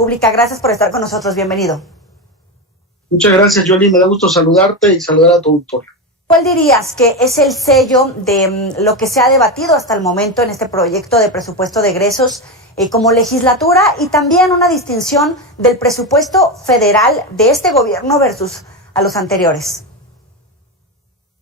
Pública. Gracias por estar con nosotros. Bienvenido. Muchas gracias, Yoli. Me da gusto saludarte y saludar a tu auditorio. ¿Cuál dirías que es el sello de lo que se ha debatido hasta el momento en este proyecto de presupuesto de egresos como legislatura y también una distinción del presupuesto federal de este gobierno versus a los anteriores?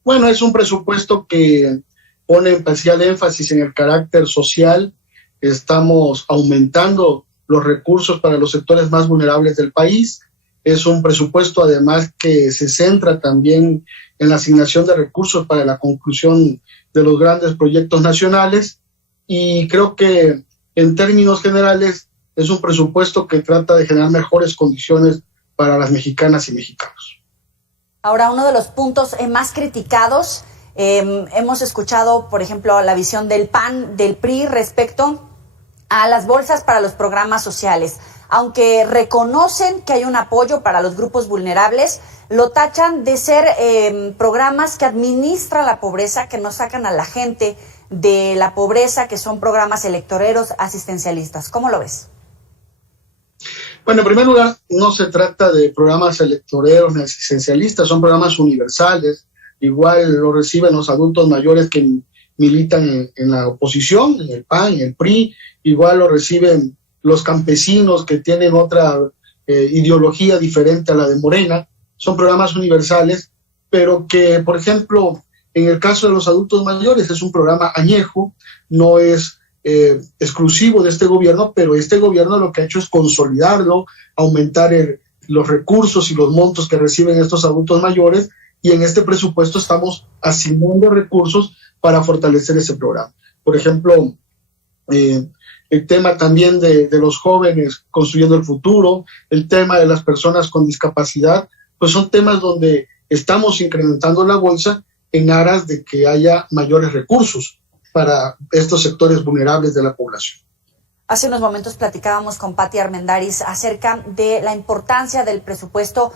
Bueno, es un presupuesto que pone especial énfasis en el carácter social. Estamos aumentando los recursos para los sectores más vulnerables del país. Es un presupuesto, además, que se centra también en la asignación de recursos para la conclusión de los grandes proyectos nacionales. Y creo que, en términos generales, es un presupuesto que trata de generar mejores condiciones para las mexicanas y mexicanos. Ahora, uno de los puntos más criticados, hemos escuchado, por ejemplo, la visión del PAN, del PRI respecto a las bolsas para los programas sociales. Aunque reconocen que hay un apoyo para los grupos vulnerables, lo tachan de ser programas que administran la pobreza, que no sacan a la gente de la pobreza, que son programas electoreros asistencialistas. ¿Cómo lo ves? Bueno, en primer lugar, no se trata de programas electoreros ni asistencialistas, son programas universales. Igual lo reciben los adultos mayores que militan en la oposición, en el PAN, en el PRI, igual lo reciben los campesinos que tienen otra ideología diferente a la de Morena. Son programas universales, pero que, por ejemplo, en el caso de los adultos mayores es un programa añejo, no es exclusivo de este gobierno, pero este gobierno lo que ha hecho es consolidarlo, aumentar los recursos y los montos que reciben estos adultos mayores, y en este presupuesto estamos asignando recursos para fortalecer ese programa. Por ejemplo, el tema también de los jóvenes construyendo el futuro, el tema de las personas con discapacidad, pues son temas donde estamos incrementando la bolsa en aras de que haya mayores recursos para estos sectores vulnerables de la población. Hace unos momentos platicábamos con Pati Armendáriz acerca de la importancia del presupuesto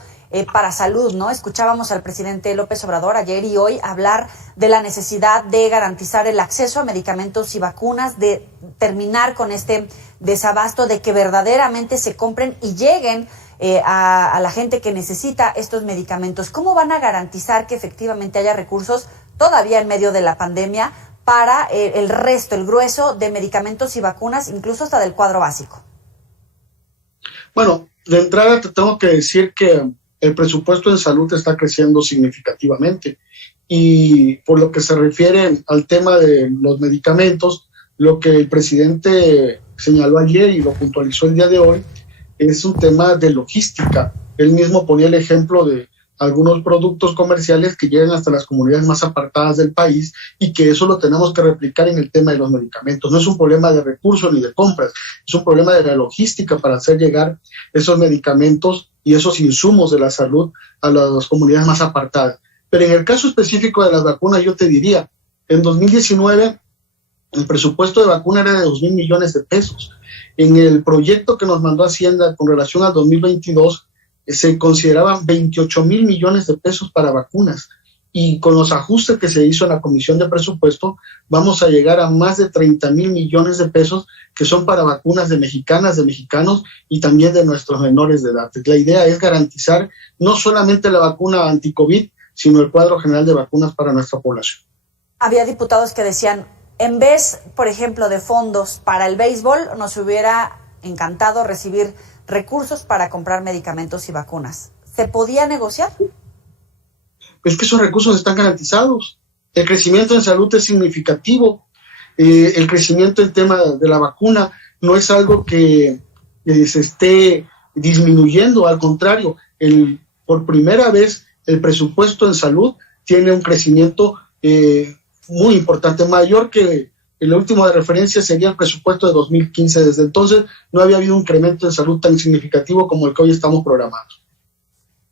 para salud, ¿no? Escuchábamos al presidente López Obrador ayer y hoy hablar de la necesidad de garantizar el acceso a medicamentos y vacunas, de terminar con este desabasto, de que verdaderamente se compren y lleguen a la gente que necesita estos medicamentos. ¿Cómo van a garantizar que efectivamente haya recursos todavía en medio de la pandemia para el resto, el grueso de medicamentos y vacunas, incluso hasta del cuadro básico? Bueno, de entrada te tengo que decir que el presupuesto en salud está creciendo significativamente, y por lo que se refiere al tema de los medicamentos, lo que el presidente señaló ayer y lo puntualizó el día de hoy es un tema de logística. Él mismo ponía el ejemplo de algunos productos comerciales que llegan hasta las comunidades más apartadas del país, y que eso lo tenemos que replicar en el tema de los medicamentos. No es un problema de recursos ni de compras, es un problema de la logística para hacer llegar esos medicamentos y esos insumos de la salud a las comunidades más apartadas. Pero en el caso específico de las vacunas, yo te diría, en 2019 el presupuesto de vacuna era de 2,000 millones de pesos. En el proyecto que nos mandó Hacienda con relación al 2022, se consideraban 28,000 millones de pesos para vacunas, y con los ajustes que se hizo en la Comisión de Presupuesto vamos a llegar a más de 30,000 millones de pesos que son para vacunas de mexicanas, de mexicanos y también de nuestros menores de edad. La idea es garantizar no solamente la vacuna anti-COVID, sino el cuadro general de vacunas para nuestra población. Había diputados que decían, en vez, por ejemplo, de fondos para el béisbol, nos hubiera encantado recibir recursos para comprar medicamentos y vacunas. ¿Se podía negociar? Es que esos recursos están garantizados. El crecimiento en salud es significativo. El crecimiento en tema de la vacuna no es algo que se esté disminuyendo, al contrario, por primera vez el presupuesto en salud tiene un crecimiento muy importante, mayor que el último de referencia sería el presupuesto de 2015. Desde entonces no había habido un incremento en salud tan significativo como el que hoy estamos programando.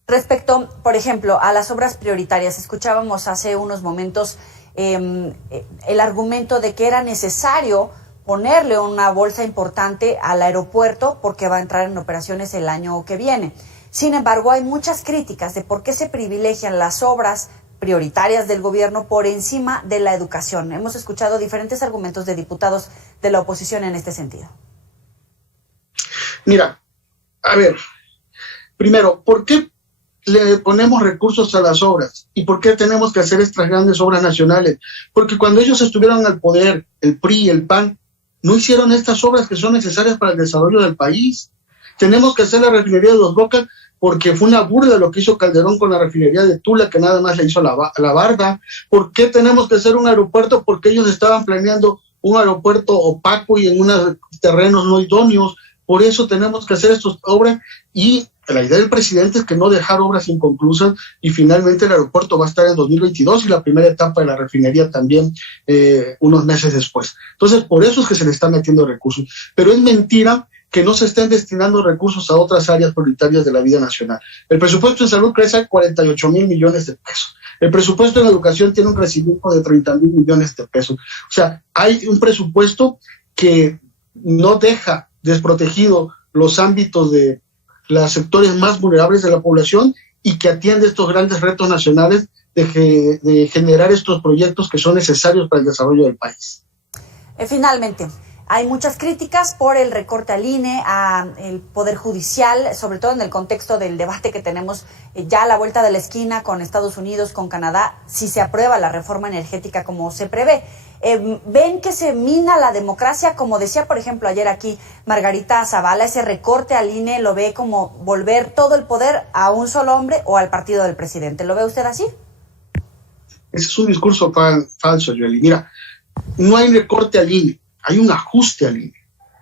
Respecto, por ejemplo, a las obras prioritarias, escuchábamos hace unos momentos el argumento de que era necesario ponerle una bolsa importante al aeropuerto porque va a entrar en operaciones el año que viene. Sin embargo, hay muchas críticas de por qué se privilegian las obras prioritarias del gobierno por encima de la educación. Hemos escuchado diferentes argumentos de diputados de la oposición en este sentido. Mira, A ver, primero, ¿por qué le ponemos recursos a las obras? ¿Y por qué tenemos que hacer estas grandes obras nacionales? Porque cuando ellos estuvieron al poder, el PRI, el PAN, no hicieron estas obras que son necesarias para el desarrollo del país. Tenemos que hacer la refinería de Dos Bocas porque fue una burla lo que hizo Calderón con la refinería de Tula, que nada más le hizo la barda. ¿Por qué tenemos que hacer un aeropuerto? Porque ellos estaban planeando un aeropuerto opaco y en unos terrenos no idóneos. Por eso tenemos que hacer estas obras, y la idea del presidente es que no dejar obras inconclusas, y finalmente el aeropuerto va a estar en 2022 y la primera etapa de la refinería también unos meses después. Entonces, por eso es que se le están metiendo recursos. Pero es mentira que no se estén destinando recursos a otras áreas prioritarias de la vida nacional. El presupuesto en salud crece a 48,000 millones de pesos. El presupuesto en educación tiene un crecimiento de 30,000 millones de pesos. O sea, hay un presupuesto que no deja desprotegido los ámbitos de los sectores más vulnerables de la población y que atiende estos grandes retos nacionales de generar estos proyectos que son necesarios para el desarrollo del país. Finalmente, hay muchas críticas por el recorte al INE, al Poder Judicial, sobre todo en el contexto del debate que tenemos ya a la vuelta de la esquina con Estados Unidos, con Canadá, si se aprueba la reforma energética como se prevé. ¿Ven que se mina la democracia? Como decía, por ejemplo, ayer aquí Margarita Zavala, ese recorte al INE lo ve como volver todo el poder a un solo hombre o al partido del presidente. ¿Lo ve usted así? Ese es un discurso falso, Joely. Mira, no hay recorte al INE. Hay un ajuste al INE.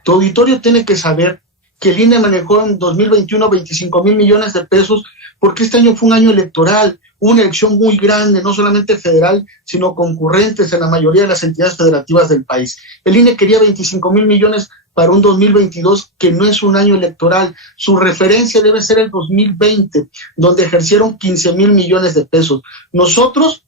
Tu auditorio tiene que saber que el INE manejó en 2021 25,000 millones de pesos porque este año fue un año electoral, una elección muy grande, no solamente federal, sino concurrentes en la mayoría de las entidades federativas del país. El INE quería 25,000 millones para un 2022 que no es un año electoral. Su referencia debe ser el 2020, donde ejercieron 15,000 millones de pesos. Nosotros,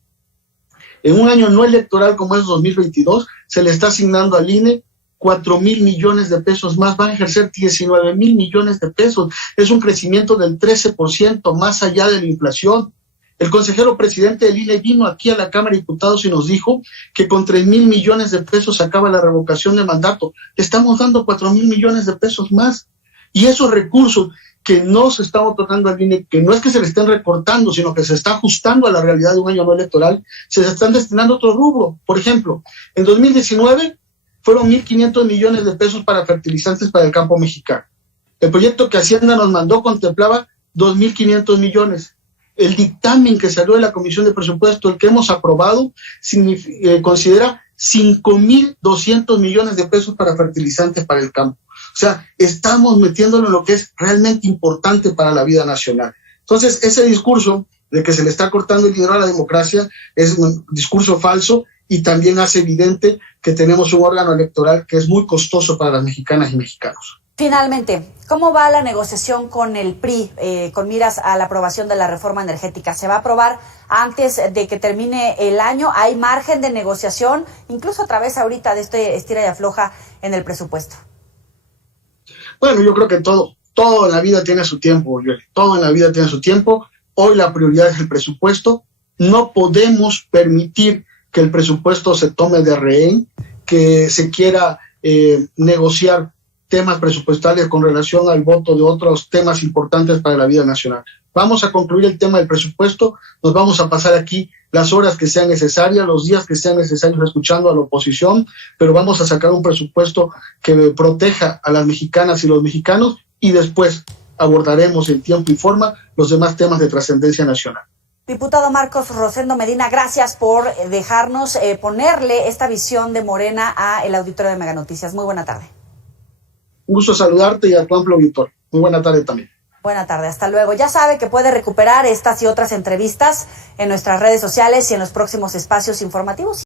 en un año no electoral como es 2022, se le está asignando al INE 4,000 millones de pesos más, van a ejercer 19,000 millones de pesos. Es un crecimiento del 13% más allá de la inflación. El consejero presidente del INE vino aquí a la Cámara de Diputados y nos dijo que con 3,000 millones de pesos se acaba la revocación de mandato. Estamos dando 4,000 millones de pesos más. Y esos recursos que no se están otorgando al INE, que no es que se le estén recortando, sino que se está ajustando a la realidad de un año no electoral, se están destinando a otro rubro. Por ejemplo, en 2019 fueron 1,500 millones de pesos para fertilizantes para el campo mexicano. El proyecto que Hacienda nos mandó contemplaba 2,500 millones. El dictamen que salió de la Comisión de Presupuesto, el que hemos aprobado, considera 5,200 millones de pesos para fertilizantes para el campo. O sea, estamos metiéndolo en lo que es realmente importante para la vida nacional. Entonces, ese discurso de que se le está cortando el dinero a la democracia es un discurso falso, y también hace evidente que tenemos un órgano electoral que es muy costoso para las mexicanas y mexicanos. Finalmente, ¿cómo va la negociación con el PRI con miras a la aprobación de la reforma energética? ¿Se va a aprobar antes de que termine el año? ¿Hay margen de negociación, incluso a través ahorita de este estira y afloja en el presupuesto? Bueno, yo creo que todo en la vida tiene su tiempo, Joely. Todo en la vida tiene su tiempo. Hoy la prioridad es el presupuesto. No podemos permitir que el presupuesto se tome de rehén, que se quiera negociar temas presupuestales con relación al voto de otros temas importantes para la vida nacional. Vamos a concluir el tema del presupuesto, nos vamos a pasar aquí las horas que sean necesarias, los días que sean necesarios escuchando a la oposición, pero vamos a sacar un presupuesto que proteja a las mexicanas y los mexicanos, y después abordaremos en tiempo y forma los demás temas de trascendencia nacional. Diputado Marcos Rosendo Medina, gracias por dejarnos ponerle esta visión de Morena a el auditorio de Mega Noticias. Muy buena tarde. Un gusto saludarte y a tu amplio auditorio. Muy buena tarde también. Buena tarde, hasta luego. Ya sabe que puede recuperar estas y otras entrevistas en nuestras redes sociales y en los próximos espacios informativos.